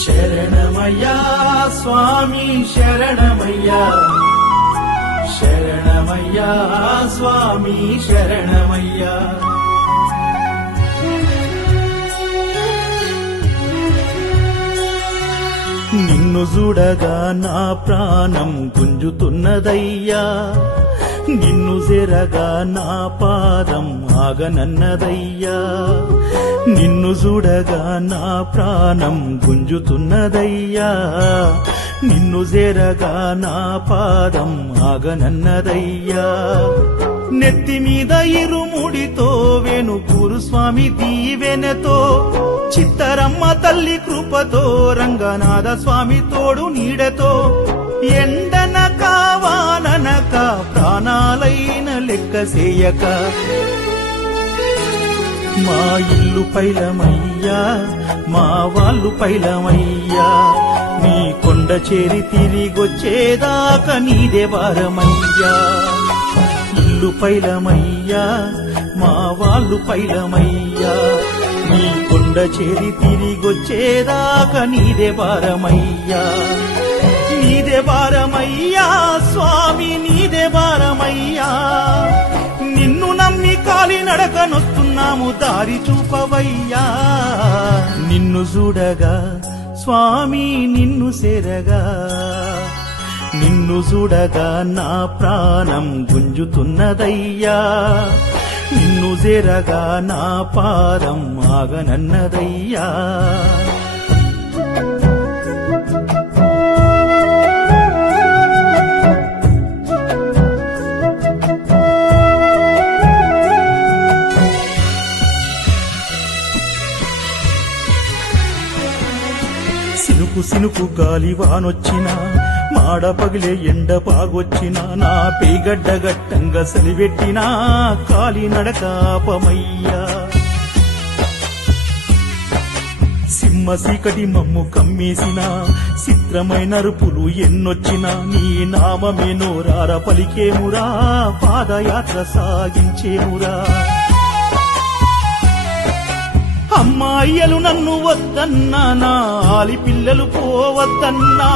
శరణమయ్యా స్వామి శరణమయ్యా, శరణమయ్యా స్వామి శరణమయ్యా. నిన్ను చూడగా నా ప్రాణం గుంజుతున్నదయ్యా, నిన్ను జెరగా నా పాదం ఆగనన్నదయ్యా. నిన్ను చూడగా నా ప్రాణం గుంజుతున్నదయ్యా, నిన్ను జెరగా నా పాదం ఆగనన్నదయ్యా. నెత్తి మీద ఇరుముడితో వేణుకూరు స్వామి దీవెనతో, చిత్తరమ్మ తల్లి కృపతో, రంగనాథ స్వామి తోడు నీడతో, ఎండనక వాననక ప్రాణాలైన లెక్క చేయక మా ఇల్లు పైలమయ్యా, మా వాళ్ళు పైలమయ్యా. నీ కొండ చేరి తిరిగొచ్చేదాకా నీదే భారమయ్యా. ఇల్లు పైలమయ్యా, మా వాళ్ళు పైలమయ్యా. నీ కొండ చేరి తిరిగొచ్చేదాకా నీదే భారమయ్యా. నీదే భారమయ్యా స్వామి, నీదే భారమయ్యా. నిన్ను నమ్మి కాలి నడకనొస్తున్నాము, దారి చూపవయ్యా. నిన్ను చూడగా స్వామి నిన్ను సేరగా, నిన్ను చూడగా నా ప్రాణం గుంజుతున్నదయ్యా, నిన్ను జెరగా నా పాదం ఆగనన్నదయ్యా. సినుకు సినుకు గాలి వానొచ్చినా, మాడ పగిలే ఎండ పాగొచ్చినా, నా పేగడ్డ గట్టంగా సలివెట్టినా కాలి నడకాపమయ్యా. సింహ సీకటి మమ్ము కమ్మేసిన, చిత్రమైన అరుపులు ఎన్నొచ్చినా, నీ నామమే నోరార పలికేమురా, పాదయాత్ర సాగించేమురా. అమ్మాయిలు నన్ను వద్దన్నా, నా ఆలి పిల్లలు పోవద్దన్నా.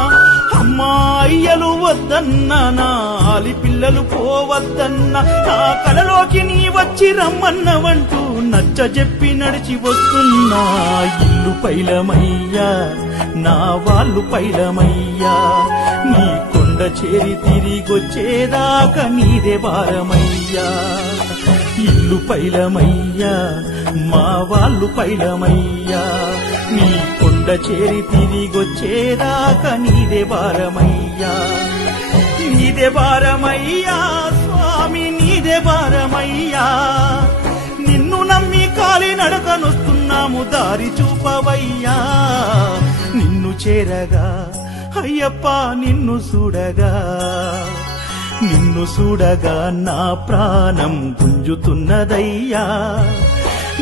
అమ్మాయిలు వద్దన్నా, నా ఆలి పిల్లలు పోవద్దన్నా. నా కలలోకి నీ వచ్చి రమ్మన్నవంటూ నచ్చ చెప్పి నడిచి వస్తున్నా. ఇల్లు పైలమయ్యా, నా వాళ్ళు పైలమయ్యా. నీ కొండ చేరి తిరిగొచ్చేదాకా నీదే భారమయ్యా. ఇల్లు పైలమయ్యా, మా వాళ్ళు పైలమయ్యా. నీ కొండ చేరి తిరిగొచ్చేదాకా నీదే భారమయ్యా. నీదే భారమయ్యా స్వామి, నీదే భారమయ్యా. నిన్ను నమ్మి కాలి నడకనొస్తున్నాము, దారి చూపవయ్యా. నిన్ను చేరగా అయ్యప్ప, నిన్ను చూడగా, నిన్ను చూడగా నా ప్రాణం గుంజుతున్నదయ్యా,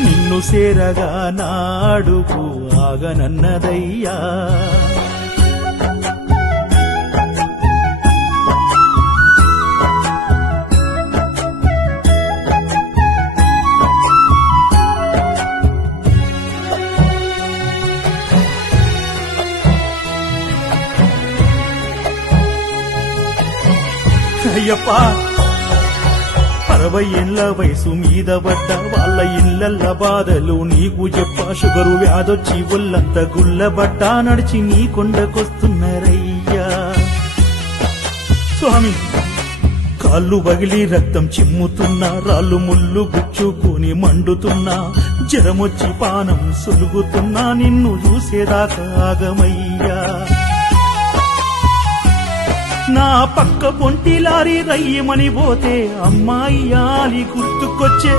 నిన్ను సేరగా నా అడుగు ఆగనన్నదయ్యా. అయ్యప్ప, 60 ఏళ్ల వయసు మీద పడ్డ వాళ్ళ ఇళ్ళల్ల బాధలు నీకు చెప్ప. షుగరు వ్యాధొచ్చి ఒళ్ళంత గుల్లబడ్డ, నడిచి నీ కొండకొస్తున్నారయ్యా. స్వామి, కాళ్ళు పగిలి రక్తం చిమ్ముతున్నా, రాళ్ళు ముళ్ళు గుచ్చుకుని మండుతున్నా, జ్వరమొచ్చి పానం సులుగుతున్నా, నిన్ను చూసేదాకా ఆగమయ్యా. నా పక్క పొంటి లారీ రయ్యమని పోతే, అమ్మాయి ఆలి గుర్తుకొచ్చే.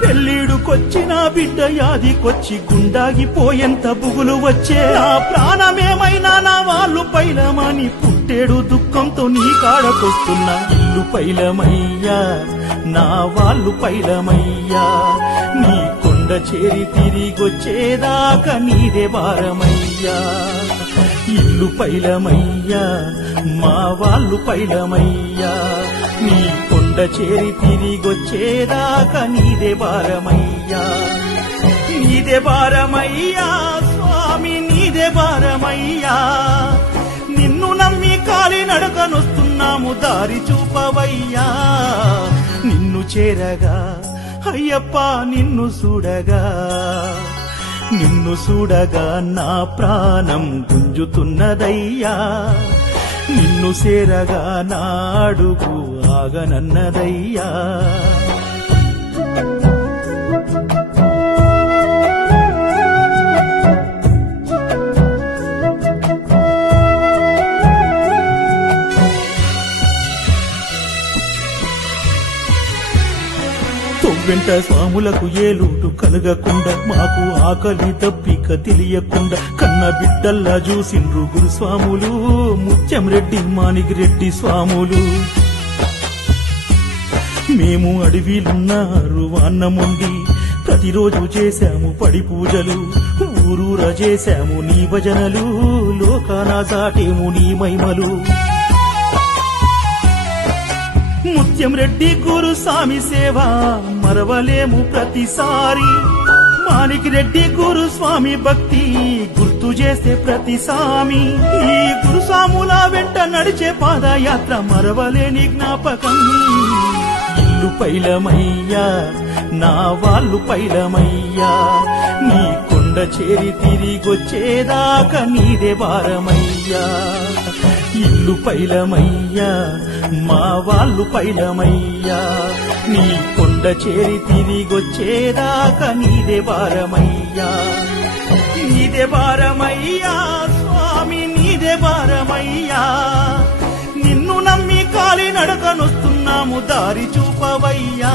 పెళ్ళిడుకొచ్చిన బిడ్డ యాదికొచ్చి, గుండాగిపోయేంత బుగులు వచ్చే. నా ప్రాణమేమైనా నా వాళ్ళు పైలమని పుట్టేడు దుఃఖంతో నీ కాడకొస్తున్నా. ఇల్లు పైలమయ్యా, నా వాళ్ళు పైలమయ్యా. నీ కొండ చేరి తిరిగొచ్చేదాకా నీదే భారమయ్యా. ఇల్లు పైలమయ్యా, మా వాళ్ళు పైలమయ్యా. నీ కొండ చేరి తిరిగొచ్చేదాకా నీదే భారమయ్యా. నీదే భారమయ్యా స్వామి, నీదే భారమయ్యా. భారమయ్యా నిన్ను నమ్మి కాలి నడకనొస్తున్నాము దారి చూపవయ్యా నిన్ను చేరగా అయ్యప్ప నిన్ను చూడగా నా ప్రాణం గుంజుతున్నదయ్యా నిన్ను చేరగా నా అడుగు ఆగనన్నదయ్యా తొవ్వెంట స్వాములకు ఏలూటు కలగకుండా మాకు ఆకలి దప్పిక తెలియకుండా కన్న బిడ్డల్లా చూసిండ్రు గురుస్వాములు ముత్యం రెడ్డి మాణిగిరెడ్డి స్వాములు మేము అడవిలున్నారు అన్నముండి ప్రతిరోజు చేశాము పడి పూజలు ఊరూర చేశాము నీ భజనలు లోకాన చాటేము నీ మహిమలు ముత్యం రెడ్డి గురుస్వామి సేవ మరవలేము ప్రతిసారి మాణిక్రెడ్డి గురుస్వామి భక్తి గుర్తు చేసే ప్రతిసామి ఈ గురుస్వాముల వెంట నడిచే పాదయాత్ర మరవలేని జ్ఞాపకం ఇల్లు పైలమయ్యా నా వాళ్ళు పైలమయ్యా నీ కొండ చేరి తిరిగొచ్చేదాకా నీదే భారమయ్యా ఇల్లు పైలమయ్యా మా వాళ్ళు పైలమయ్యా నీ కొండ చేరి తిరిగొచ్చేదాకా నీదే భారమయ్యా స్వామి నీదే భారమయ్యా నిన్ను నమ్మి కాలి నడకనొస్తున్నాము దారి చూపవయ్యా